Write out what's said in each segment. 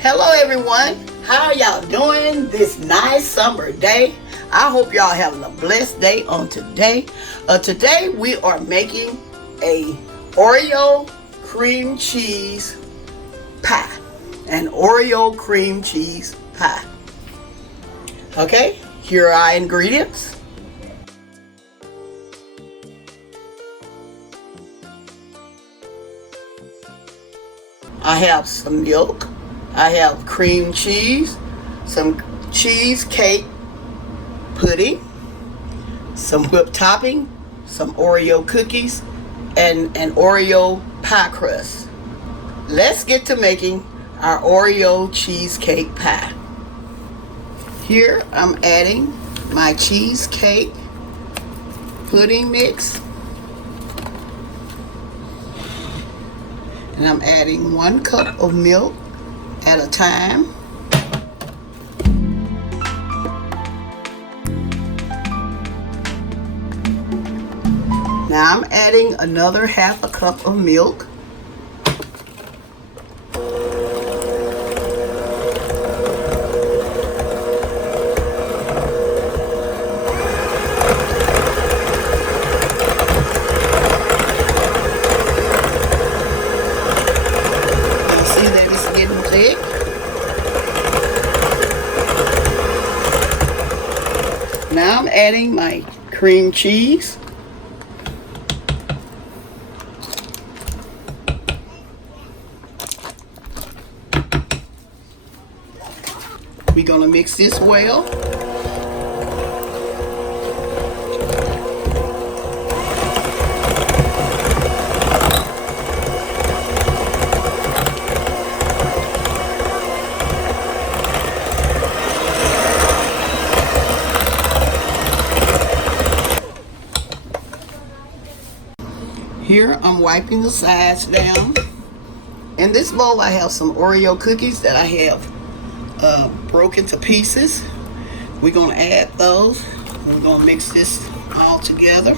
Hello everyone, how are y'all doing this nice summer day? I hope y'all having a blessed day on today. Today we are making a Oreo cream cheese pie. An Oreo cream cheese pie. Okay, here are our ingredients. I have some milk. I have cream cheese, some cheesecake pudding, some whipped topping, some Oreo cookies, and an Oreo pie crust. Let's get to making our Oreo cheesecake pie. Here I'm adding my cheesecake pudding mix. And I'm adding 1 cup of milk at a time. Now I'm adding another 1/2 cup of milk. Now I'm adding my cream cheese. We're going to mix this well. Here I'm wiping the sides down. In this bowl I have some Oreo cookies that I have broken to pieces. We're going to add those. We're going to mix this all together.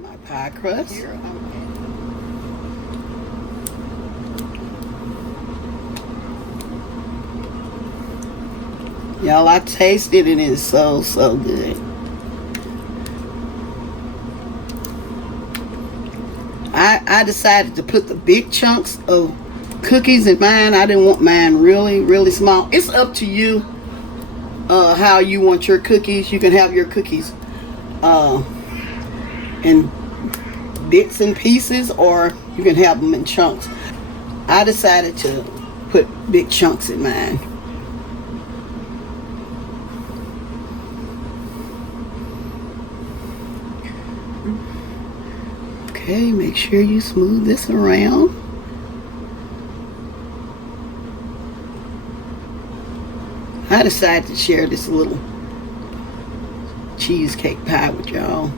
My pie crust. Here y'all, I tasted it and it's so good. I decided to put the big chunks of cookies in mine. I didn't want mine really small. It's up to you how you want your cookies. You can have your cookies in bits and pieces, or you can have them in chunks. I decided to put big chunks in mine. Okay, make sure you smooth this around. I decided to share this little cheesecake pie with y'all.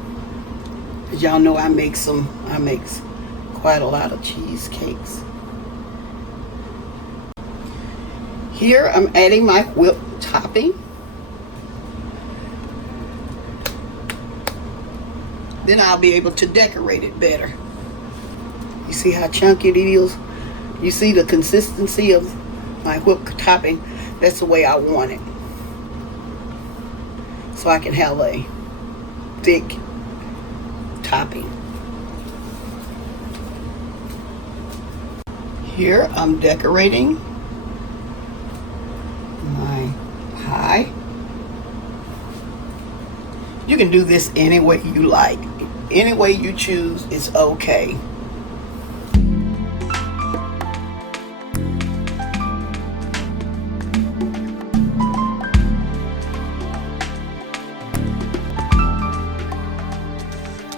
As y'all know, I make quite a lot of cheesecakes. Here I'm adding my whipped topping. Then I'll be able to decorate it better. You see how chunky it is? You see the consistency of my whipped topping? That's the way I want it. So I can have a thick topping. Here I'm decorating my pie. You can do this any way you like. Any way you choose is okay.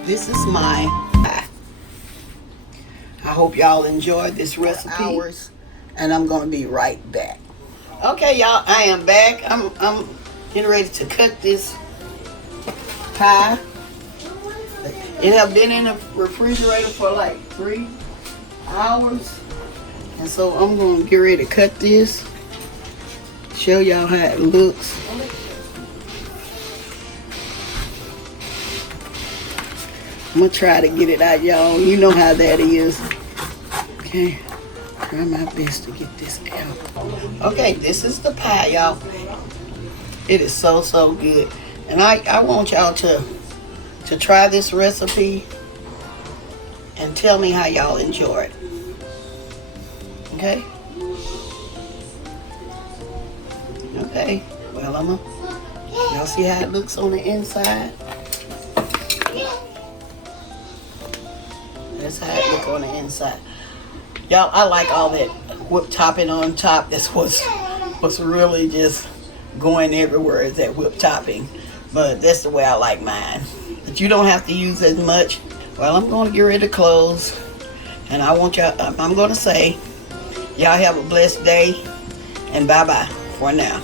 This is my pie. I hope y'all enjoyed this recipe. And I'm going to be right back. Okay, y'all, I am back. I'm getting ready to cut this pie. It have been in the refrigerator for like 3 hours, and so I'm going to get ready to cut this, show y'all how it looks. I'm gonna try to get it out, y'all. You know how that is. Okay, try my best to get this out. Okay, this is the pie, y'all. It is so good. And I want y'all to try this recipe and tell me how y'all enjoy it. Okay? Okay, well, y'all see how it looks on the inside? That's how it look on the inside. Y'all, I like all that whipped topping on top. That's what's really just going everywhere is that whipped topping. But that's the way I like mine. But you don't have to use as much. Well, I'm going to get ready to close. And I want y'all, I'm going to say, y'all have a blessed day. And bye-bye for now.